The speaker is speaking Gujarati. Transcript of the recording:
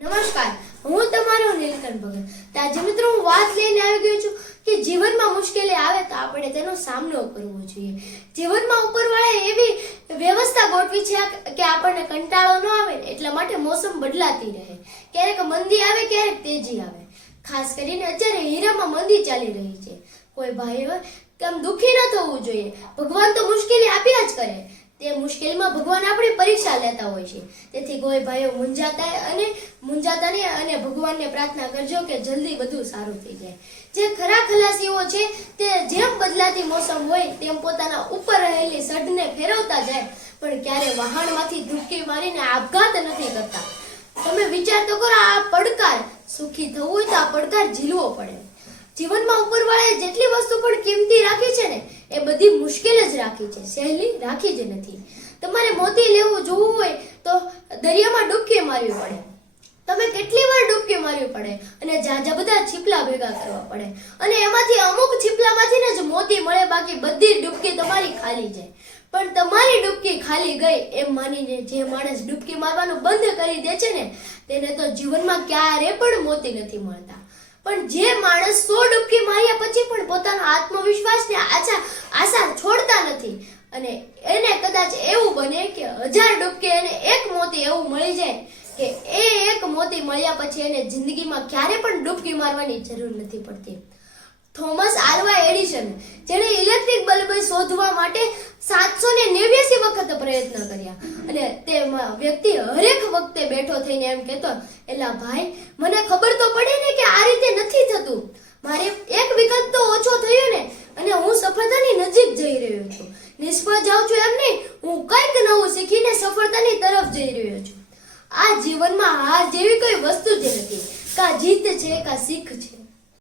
નમસ્કાર, હું તમારો નીલકંઠ ભગત. તાજે મિત્રો, હું વાત લઈને આવી ગયો છું કે જીવનમાં મુશ્કેલી આવે તો આપણે તેનો સામનો કરવો જોઈએ. જીવનમાં ઉપરવાળાએ એવી વ્યવસ્થા ગોઠવી છે કે આપણને કંટાળો ન આવે ને એટલા માટે મોસમ બદલાતી રહે. ક્યારેક મંદી આવે, ક્યારેક તેજી આવે. ખાસ કરીને અત્યારે હીરામાં મંદી ચાલી રહી છે. કોઈ ભાઈ હોય તેમ દુઃખી ન થવું જોઈએ. ભગવાન તો મુશ્કેલી આપ્યા જ કરે. તે મુશ્કેલીમાં ભગવાન આપણી પરીક્ષા લેતા હોય છે. તેથી કોઈ ભાઈઓ મૂંઝાતા નહીં અને ભગવાનને પ્રાર્થના કરજો કે જલ્દી બધું સારું થઈ જાય. જે ખરા ખલાસીઓ છે તે જેમ બદલાતી મોસમ હોય તેમ પોતાના ઉપર રહેલી સઢને ફેરવતા જાય, પણ ક્યારે વહાણમાંથી ધૂકી મારીને આપઘાત નથી કરતા. તમે વિચાર તો કરો, આ પડકાર, સુખી થવું હોય તો આ પડકાર ઝીલવો પડે. જીવનમાં ઉપરવાળાએ જેટલી વસ્તુ પણ કિંમતી રાખી છે ને એ બધી મુશ્કેલ જ રાખી છે, સહેલી રાખી જ નથી. તમારે મોતી લેવું જોવું હોય તો દરિયામાં ડૂબકી મારવી પડે. તમે કેટલી વાર ડૂબકી મારવી પડે અને જાજા બધા છીપલા ભેગા કરવા પડે અને એમાંથી અમુક છીપલામાંથી જ મોતી મળે, બાકી બધી ડૂબકી તમારી ખાલી જાય. પણ તમારી ડૂબકી ખાલી ગઈ એમ માનીને જે માણસ ડૂબકી મારવાનું બંધ કરી દે છે ને તેને તો જીવનમાં ક્યારે પણ મોતી નથી મળતા. પણ જે માણસ 100 ડૂબકી માર્યા પછી પણ પોતાનો આત્મવિશ્વાસને આશા છોડતા નથી અને એને કદાચ એવું બને કે 1000 ડૂબકી એને એક મોતી એવું મળી જાય કે એ એક મોતી મળ્યા પછી એને જિંદગીમાં ક્યારે પણ ડૂબકી મારવાની જરૂર નથી પડતી. થોમસ આલ્વા એડિસન, જેણે ઇલેક્ટ્રિક બલ્બ શોધવા માટે 789 વખત પ્રયત્ન કર્યા અને તે વ્યક્તિ હરેક વખતે બેઠો થઈને એમ કહેતો, એલા ભાઈ, મને ખબર તો પડે ને કે આ રીતે નથી થતું. મારે એક વિકલ્પ તો ઓછો થયો ને અને હું સફળતાની નજીક જઈ રહ્યો છું. નિષ્ફળ જાઉં છું એમ નહીં, હું કંઈક નવું શીખીને સફળતાની તરફ જઈ રહ્યો છું. આ જીવનમાં હાર જેવી કોઈ વસ્તુ જ નથી. કા જીત છે કા શીખ છે.